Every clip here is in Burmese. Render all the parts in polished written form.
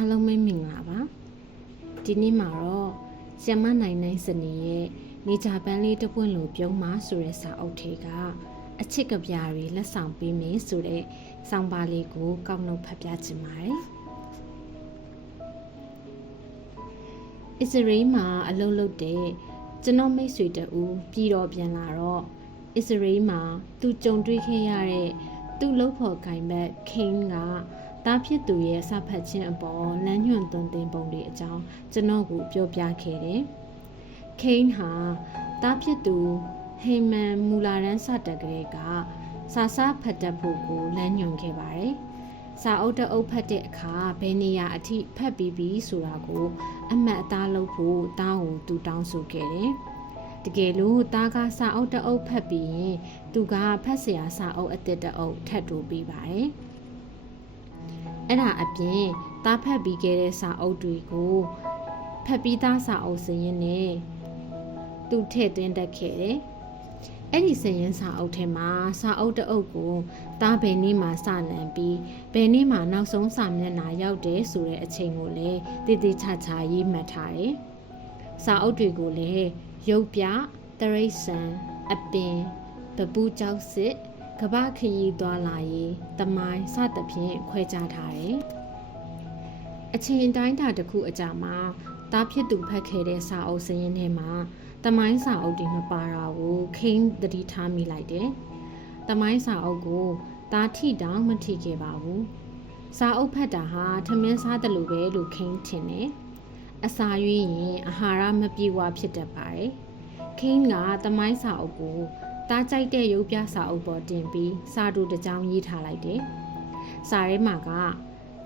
အားလုံးပဲမင်္ဂလာပါဒီနေ့မှာတော့ဆ iam နိုင်စနေရဲ့နေကြပန်းလေးတစ်ပွင့်လိုပြုံးမဆိုတဲ့စာအုပ်ထဲကအချစ်ကပြားတွေလက်ဆောင်ပေးမယ်ဆိုတဲ့ဆောင်းပါးလေးကိုကောက်နှုတ်ဖတ်ပြချင်ပါတယ်အစ္စရေးမှာအလုပ်လုပ်တဲ့ကျွန်တော်မိတ်ဆွေတူပြည်တော်ပြန်လာတော့အစ္စရေးမှာသူကြုံတွေ့ခဲ့ရတဲ့သူ့လုပ်ဖို့ကိုင်ဘက်ခိန်းကတားဖြစ်သူရဲ့စာဖတ်ခြင်းအပေါ်လမ်းညွှန်သွန်သင်ပုံတွေအကြောင်းကျွန်တော်ကိုပြောပြခဲ့တယ်။ခိန်းဟာတားဖြစ်သူဟေမန်မူလာရန်စတက်ကလေးကစာဖတ်တတ်ဖို့ကိုလမ်းညွှန်ခဲ့ပါတယ်။စာအုပ်တအုပ်ဖတ်တဲ့အခါဘယ်နေရာအထိဖတ်ပြီးပြီဆိုတာကိုအမှတ်အသားလုပ်ဖို့တားကိုသူတောင်းဆိုခဲ့တယ်။တကယ်လို့တားကစာအုပ်တအုပ်ဖတ်ပြီးရင်သူကဖတ်เสียစာအုပ်အသစ်တအုပ်ထပ်တိုးပေးပါတယ်။အဲ့ဒါအပြင်တားဖတ်ပြီးခဲ့တဲ့စာအုပ်တွေကိုဖတ်ပြီးသားစာအုပ်စရင်းနဲ့သူထည့်သွင်းတတ်ခဲ့တယ်။အဲ့ဒီစရင်းစာအုပ်ထဲမှာစာအုပ်တအုပ်ကိုတားဘယ်နေ့မှစလန်ပြီးဘယ်နေ့မှနောက်ဆုံးစာမျက်နှာရောက်တယ်ဆိုတဲ့အချိန်ကိုလည်းတည်တည်ချာချာရေးမှတ်ထားတယ်။စာအုပ်တွေကိုလည်းရုပ်ပြတရိษံအပင်ပပူးကြောက်စစ်ကပခရီးသွားလာရေးတမိုင်းစသဖြင့်ခွဲခြားထားတယ်။အချိန်တိုင်းတာတစ်ခုအကြာမှာတားဖြစ်သူဖတ်ခဲ့တဲ့စာအုပ်စရင်းထဲမှာတမိုင်းစာအုပ်တွေမပါတာကိုခိန်းသတိထားမိလိုက်တယ်။တမိုင်းစာအုပ်ကိုတားထိတောင်မထိခဲ့ပါဘူး။စာအုပ်ဖတ်တာဟာထမင်းစားတယ်လို့ပဲလို့ခိန်းထင်တယ်။အစာရွေးရင်အာဟာရမပြေဝဖြစ်တတ်ပါတယ်။ခိန်းကတမိုင်းစာအုပ်ကိုတားကြိုက်တဲ့ရုပ်ပြစာအုပ်ပေါ်တင်ပြီးစာတူတစ်ကြောင်းရေးထားလိုက်တယ်။စာထဲမှာက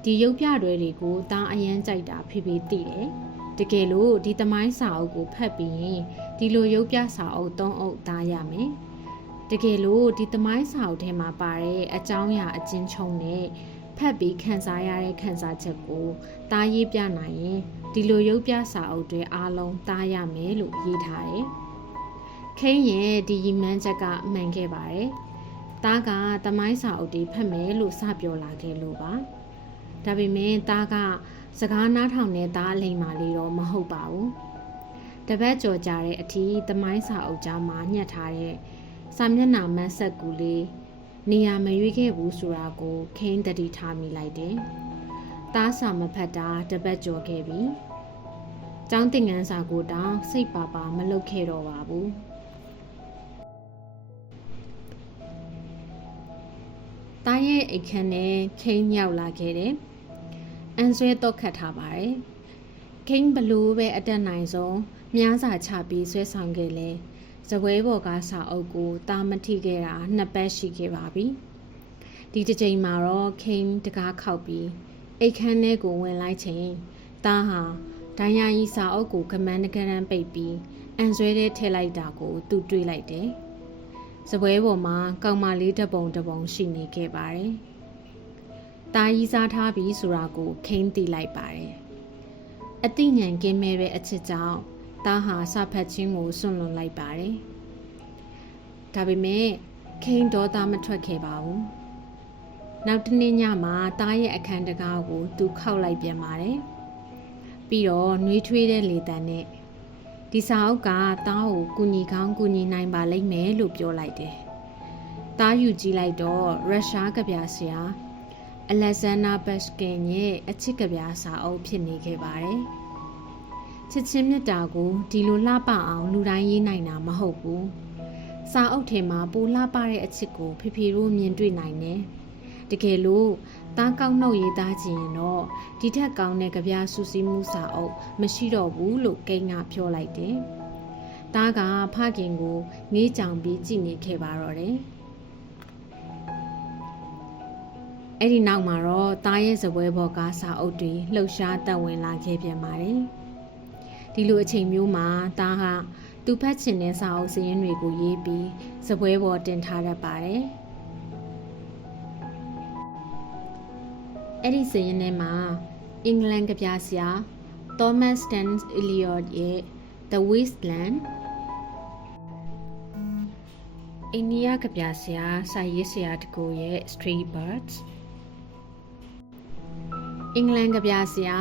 ဒီရုပ်ပြတွေကိုတားအရန်ကြိုက်တာဖေဖေသိတယ်။တကယ်လို့ဒီသမိုင်းစာအုပ်ကိုဖတ်ပြီးရင်ဒီလိုရုပ်ပြစာအုပ်3အုပ်သားရမယ်။တကယ်လို့ဒီသမိုင်းစာအုပ်ထဲမှာပါတဲ့အကြောင်းအရာအချင်းချုပ်နဲ့ဖတ်ပြီးခန်းစားရတဲ့ခန်းစားချက်ကိုတားရေးပြနိုင်ရင်ဒီလိုရုပ်ပြစာအုပ်တွေအားလုံးတားရမယ်လို့ရေးထားတယ်။ခိန်းရဲ့ဒီရည်မှန်းချက်ကအမှန်ခဲ့ပါတယ်။တားကသမိုင်းစာအုပ်တွေဖတ်မယ်လို့စပြောလာခဲ့လို့ပါ။ဒါပေမဲ့တားကစကားနားထောင်နေတာအလိမ္မာလေးတော့မဟုတ်ပါဘူး။တပတ်ကြော်ကြတဲ့အထိသမိုင်းစာအုပ်ကြားမှာညှက်ထားတဲ့စာမျက်နှာမတ်ဆက်ကူလေးနေရာမရွေးခဲ့ဘူးဆိုတာကိုခိန်းတတိထားမိလိုက်တယ်။တားစာမဖတ်တာတပတ်ကြော်ခဲ့ပြီ။ကျောင်းသင်ခန်းစာကိုတောင်စိတ်ပါမလုပ်ခဲ့တော့ပါဘူး။တားရဲ့အိတ်ခမ်းနဲ့ခိန်းရောက်လာခဲ့တယ်။အန်ဆွဲတော့ခတ်ထားပါတယ်။ခိန်းဘလို့ပဲအတက်နိုင်ဆုံးမြားစာချပြီးဆွဲဆောင်ခဲ့လဲ။ဇပွဲပေါ်ကစာအုပ်ကိုတားမထိခဲ့တာ2ပတ်ရှိခဲ့ပါပြီ။ဒီတစ်ချိန်မှာတော့ခိန်းတကားခောက်ပြီးအိတ်ခမ်းထဲကိုဝင်လိုက်ချိန်တားဟာဒိုင်ယာကြီးစာအုပ်ကိုကမန်းတကရန်ပိတ်ပြီးအန်ဆွဲထဲထည့်လိုက်တာကိုသူတွေးလိုက်တယ်။ဇပွဲပေါ်မှာကောင်မလေးတပုံရှိနေခဲ့ပါတယ်။တားကြီးစားထားပြီးဆိုတာကိုခိန်းသိလိုက်ပါတယ်။အသိဉာဏ်ကင်းမဲ့ပဲအချစ်ကြောင့်တားဟာစာဖတ်ခြင်းကိုစွန့်လွန်လိုက်ပါတယ်။ဒါပေမဲ့ခိန်းတော့တာမထွက်ခဲ့ပါဘူး။နောက်တနေ့ညမှာတားရဲ့အခန်းတကားကိုသူခောက်လိုက်ပြန်ပါတယ်။ပြီးတော့နှွေးထွေးတဲ့လေတံနဲ့ဒီစာအုပ်ကတားကိုကူညီကောင်းကူညီနိုင်ပါလိမ့်မယ်လို့ပြောလိုက်တယ်။တားယူကြည့်လိုက်တော့ရုရှားကဗျာဆရာအလက်ဇန်နာဘက်စကင်ရဲ့အချစ်ကဗျာစာအုပ်ဖြစ်နေခဲ့ပါတယ်။ချစ်ချင်းမြတ်တာကိုဒီလိုလှပအောင်လူတိုင်းရေးနိုင်တာမဟုတ်ဘူး။စာအုပ်ထဲမှာပိုလှပတဲ့အချစ်ကိုဖေဖေတို့မြင်တွေ့နိုင်တယ်။တကယ်လို့တားကောက်နှုတ်ရေးသားခြင်းရင်တော့ဒီထက်ကောင်းတဲ့ကြပြစူးစီးမှုစာအုပ်မရှိတော့ဘူးလို့ကိန်းကပြောလိုက်တယ်။တားကဖခင်ကိုငေးကြောင်ပြီးကြည်နေခဲ့ပါတော့တယ်။အဲ့ဒီနောက်မှာတော့တားရဲ့ဇပွဲဘော်ကစာအုပ်တွေလှုပ်ရှားတက်ဝင်လာခဲ့ပြန်ပါတယ်။ဒီလိုအချိန်မျိုးမှာတားဟာသူဖတ်ချင်တဲ့စာအုပ်စရင်းတွေကိုရေးပြီးဇပွဲဘော်တင်ထားတတ်ပါတယ်။အဲ့ဒီစရင်းထဲမှာအင်္ဂလန်ကဗျာဆရာ Thomas Stans Eliot ရဲ့ The Wasteland အိန္ဒိယကဗျာဆရာစာရေးဆရာတကူရဲ့ Stray Birds အင်္ဂလန်ကဗျာဆရာ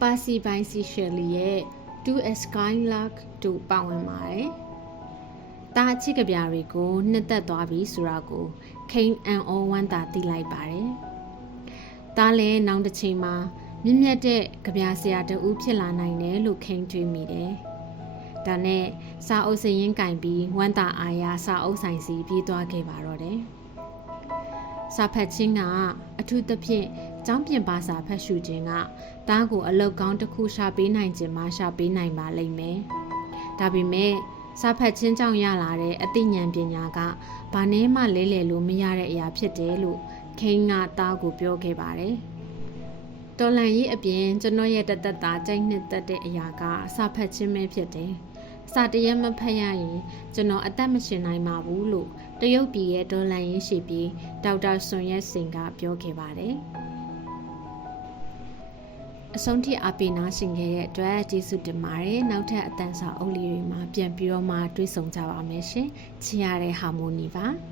ပါစီပိုင်စီရှယ်လီရဲ့ To a Skylark တို့ပါဝင်ပါတယ်။တာချစ်ကဗျာတွေကိုနှစ်သက်သွားပြီဆိုတာကိုခိန်အန်အောဝမ်းသာသိလိုက်ပါတယ်။ဒါလည်းနောက်တစ်ချိန်မှာမြင့်မြတ်တဲ့ကဗျာဆရာတူဖြစ်လာနိုင်တယ်လို့ခိန်တွေးမိတယ်။ဒါနဲ့စာအုပ်စရင်ကင်ပြီးဝမ်းသာအားရစာအုပ်ဆိုင်စီပြေးသွားခဲ့ပါတော့တယ်။စာဖတ်ခြင်းကအထူးသဖြင့်ကျောင်းပြင်ပါစာဖတ်ရှုခြင်းကတားကိုအလောက်ကောင်းတစ်ခုရှာပေးနိုင်ခြင်းမှရှာပေးနိုင်ပါလိမ့်မယ်။ဒါပေမဲ့စာဖတ်ခြင်းကြောင့်ရလာတဲ့အသိဉာဏ်ပညာကဘာနဲ့မှလဲလှယ်လို့မရတဲ့အရာဖြစ်တယ်လို့ခိန်းကတားကိုပြောခဲ့ပါတယ်။တော်လန်ရေးအပြင်ကျွန်တော်ရဲ့တသက်တာကြိုက်နှစ်သက်တဲ့အရာကစာဖတ်ခြင်းပဲဖြစ်တယ်။စာတရက်မဖတ်ရရင်ကျွန်တော်အသက်မရှင်နိုင်ပါဘူးလို့တရုတ်ပြည်ရဲ့တော်လန်ရေးရှိပြီးဒေါက်တာဆွန်ရက်စင်ကပြောခဲ့ပါတယ်။အဆုံးထိအပိနာရှင်ခဲ့တဲ့အတွက်ကျေးဇူးတင်ပါတယ်။နောက်ထပ်အတန်းစာအုပ်လေးတွေမှာပြန်ပြီးတော့မှတွေ့ဆုံကြပါမယ်ရှင်။ချစ်ရတဲ့ဟာမိုနီပါ။